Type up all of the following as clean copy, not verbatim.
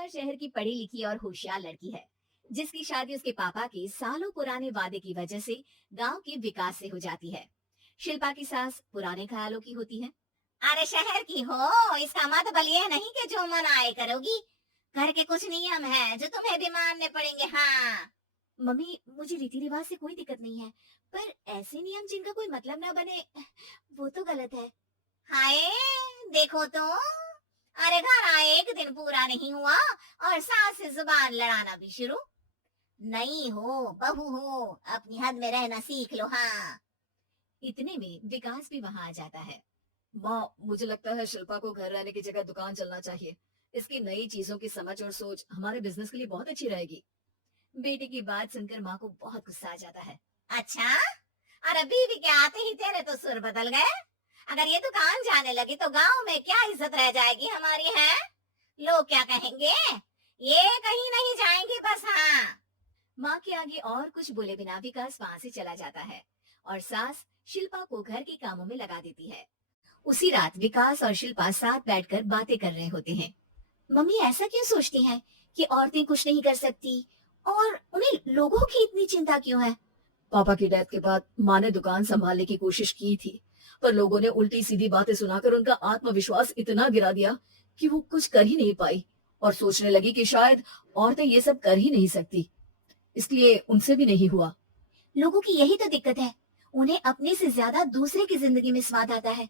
शिल्पा शहर की पढ़ी लिखी और होशियार लड़की है, जिसकी शादी उसके पापा के सालों पुराने वादे की वजह से गांव के विकास से हो जाती है। शिल्पा की सास पुराने ख्यालों की होती है। अरे शहर की हो, इसका मतलब ये नहीं कि जो मन आए करोगी। घर के कुछ नियम हैं जो तुम्हें भी मानने पड़ेंगे। हाँ। मम्मी, मुझे रीति रिवाज से कोई दिक्कत नहीं है, पर ऐसे नियम जिनका कोई मतलब ना बने, वो तो गलत है। हाय, देखो तो। अरे घर आए एक दिन पूरा नहीं हुआ और सास से जुबान लड़ाना भी शुरू। नहीं हो, बहू हो, अपनी हद में रहना सीख लो। हाँ। इतने में विकास भी वहां आ जाता है। माँ, मुझे लगता है शिल्पा को घर रहने की जगह दुकान चलना चाहिए। इसकी नई चीजों की समझ और सोच हमारे बिजनेस के लिए बहुत अच्छी रहेगी। बेटे की बात सुनकर माँ को बहुत गुस्सा आ जाता है। अच्छा, अरे बीवी के आते ही तेरे तो सुर बदल गए। अगर ये दुकान जाने लगी तो गांव में क्या इज्जत रह जाएगी हमारी है? लोग क्या कहेंगे? ये कहीं नहीं जाएंगी बस। हाँ। माँ के आगे और कुछ बोले बिना विकास वहां से चला जाता है और सास शिल्पा को घर के कामों में लगा देती है। उसी रात विकास और शिल्पा साथ बैठकर बातें कर रहे होते हैं। मम्मी ऐसा क्यों सोचती हैं कि औरतें कुछ नहीं कर सकती, और उन्हें लोगों की इतनी चिंता क्यों है? पापा की डेथ के बाद माँ ने दुकान संभालने की कोशिश की थी, पर लोगों ने उल्टी सीधी बातें सुनाकर उनका आत्मविश्वास इतना गिरा दिया कि वो कुछ कर ही नहीं पाई और सोचने लगी कि शायद औरतें ये सब कर ही नहीं सकती, इसलिए उनसे भी नहीं हुआ। लोगों की यही तो दिक्कत है, उन्हें अपने से ज्यादा दूसरे की जिंदगी में स्वाद आता है।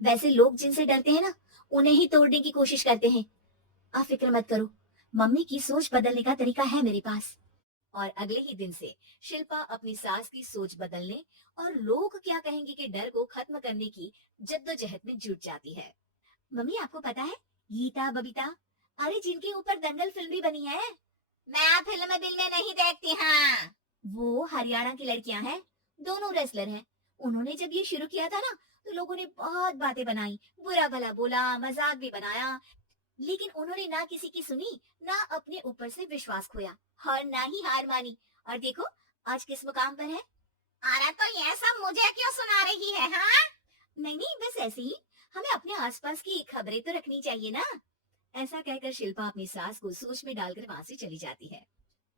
वैसे लोग जिनसे डरते हैं ना, उन्हें ही तोड़ने की कोशिश करते हैं। आप फिक्र मत करो, मम्मी की सोच बदलने का तरीका है मेरे पास। और अगले ही दिन से शिल्पा अपनी सास की सोच बदलने और लोग क्या कहेंगे के डर को खत्म करने की जद्दोजहद में जुट जाती है। मम्मी, आपको पता है गीता बबीता, अरे जिनके ऊपर दंगल फिल्म भी बनी है। मैं फिल्म बिल्म नहीं देखती। हाँ। वो हरियाणा की लड़कियां हैं, दोनों रेसलर हैं। उन्होंने जब ये शुरू किया था ना, तो लोगों ने बहुत बातें बनाई, बुरा भला बोला, मजाक भी बनाया, लेकिन उन्होंने ना किसी की सुनी, ना अपने ऊपर से विश्वास खोया और ना ही हार मानी। और देखो आज किस मुकाम पर है। अरे तो ये सब मुझे क्यों सुना रही है? हाँ। नहीं नहीं, बस ऐसे ही, हमें अपने आसपास की खबरें तो रखनी चाहिए ना। ऐसा कहकर शिल्पा अपनी सास को सोच में डालकर वहां से चली जाती है।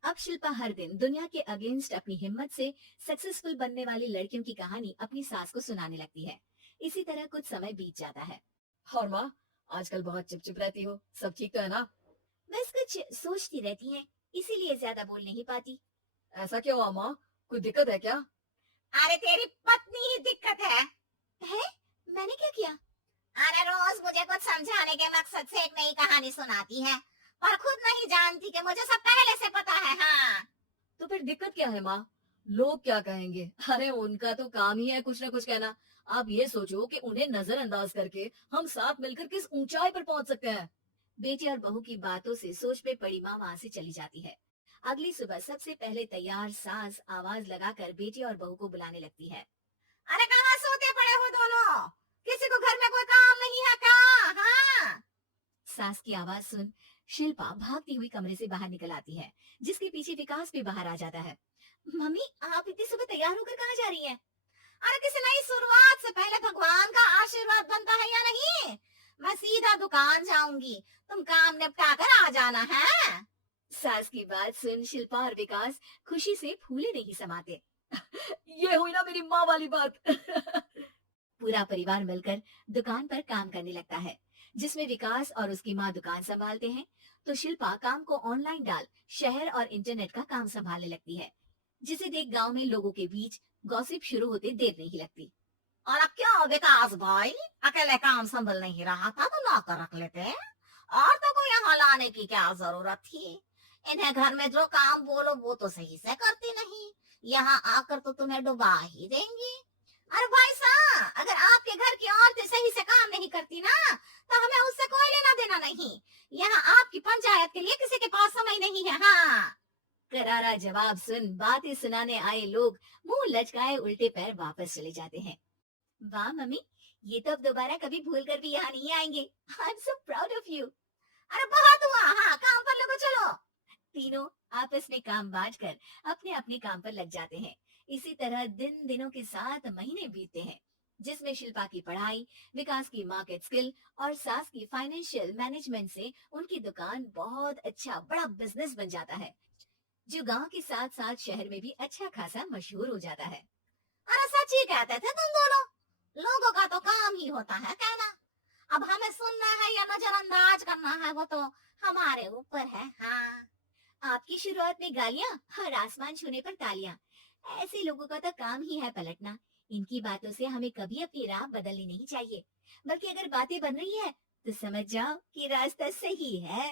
अब शिल्पा हर दिन दुनिया के अगेंस्ट अपनी हिम्मत से सक्सेसफुल बनने वाली लड़कियों की कहानी अपनी सास को सुनाने लगती है। इसी तरह कुछ समय बीत जाता है। और माँ, आजकल बहुत चिपचिप रहती हो, सब ठीक तो है ना? बस कुछ सोचती रहती हैं, इसीलिए ज्यादा बोल नहीं पाती। ऐसा क्या हुआ माँ, कोई दिक्कत है क्या? अरे तेरी पत्नी ही दिक्कत है। है? मैंने क्या किया? अरे रोज मुझे कुछ समझाने के मकसद से एक नई कहानी सुनाती है, पर खुद नहीं जानती कि मुझे सब पहले से पता है। हाँ। तो फिर दिक्कत क्या है माँ? लोग क्या कहेंगे? अरे उनका तो काम ही है कुछ ना कुछ कहना। आप ये सोचो कि उन्हें नजरअंदाज करके हम साथ मिलकर किस ऊंचाई पर पहुंच सकते हैं। बेटी और बहू की बातों से सोच में पड़ी माँ वहां से चली जाती है। अगली सुबह सबसे पहले तैयार सास आवाज लगाकर बेटी और बहू को बुलाने लगती है। अरे कहाँ सोते पड़े हो दोनों? किसी को घर में कोई काम नहीं है क्या? हाँ। सास की आवाज सुन शिल्पा भागती हुई कमरे से बाहर निकल आती है, जिसके पीछे विकास भी बाहर आ जाता है। मम्मी, आप इतनी सुबह तैयार होकर कहाँ जा रही हैं? अरे किसी नई शुरुआत से पहले भगवान का आशीर्वाद बनता है या नहीं? मैं सीधा दुकान जाऊंगी, तुम काम निपटा कर आ जाना है। सास की बात सुन शिल्पा और विकास खुशी से फूले नहीं समाते। ये हुई ना मेरी माँ वाली बात। पूरा परिवार मिलकर दुकान पर काम करने लगता है, जिसमें विकास और उसकी माँ दुकान संभालते हैं, तो शिल्पा काम को ऑनलाइन डाल शहर और इंटरनेट का काम संभालने लगती है, जिसे देख गांव में लोगों के बीच गॉसिप शुरू होते देर नहीं लगती। और अब क्या विकास भाई, अकेले काम संभल नहीं रहा था तो नौकर रख लेते। और तो को यहाँ लाने की क्या जरूरत थी? इन्हें घर में जो काम बोलो वो तो सही से करती नहीं, यहाँ आकर तो तुम्हें डुबा ही देंगी। अरे भाई साहब, अगर आपके घर की औरतें सही से काम नहीं करती ना, तो हमें उससे कोई लेना देना नहीं। यहाँ आपकी पंचायत के लिए किसी के पास समय नहीं है। हाँ। करारा जवाब सुन बातें सुनाने आए लोग मुंह लचकाए उल्टे पैर वापस चले जाते हैं। वाह मम्मी, ये तो अब दोबारा कभी भूल कर भी यहाँ नहीं आएंगे। I am so proud of you. अरे बहुत हुआ। हाँ, काम पर लगो चलो। तीनों आपस में काम बांट कर अपने अपने काम पर लग जाते हैं। इसी तरह दिन दिनों के साथ महीने बीतते हैं। जिसमें शिल्पा की पढ़ाई, विकास की मार्केट स्किल और सास की फाइनेंशियल मैनेजमेंट से उनकी दुकान बहुत अच्छा बड़ा बिजनेस बन जाता है, जो गांव के साथ साथ शहर में भी अच्छा खासा मशहूर हो जाता है। अरे सच ही कहते थे तुम दोनों। लोगों का तो काम ही होता है कहना। अब हमें सुनना है या नजरअंदाज करना है वो तो हमारे ऊपर है। हाँ। आपकी शुरुआत में गालियां और आसमान छूने पर तालियां, ऐसे लोगों का तो काम ही है पलटना। इनकी बातों से हमें कभी अपनी राह बदलनी नहीं चाहिए, बल्कि अगर बातें बन रही है तो समझ जाओ कि रास्ता सही है।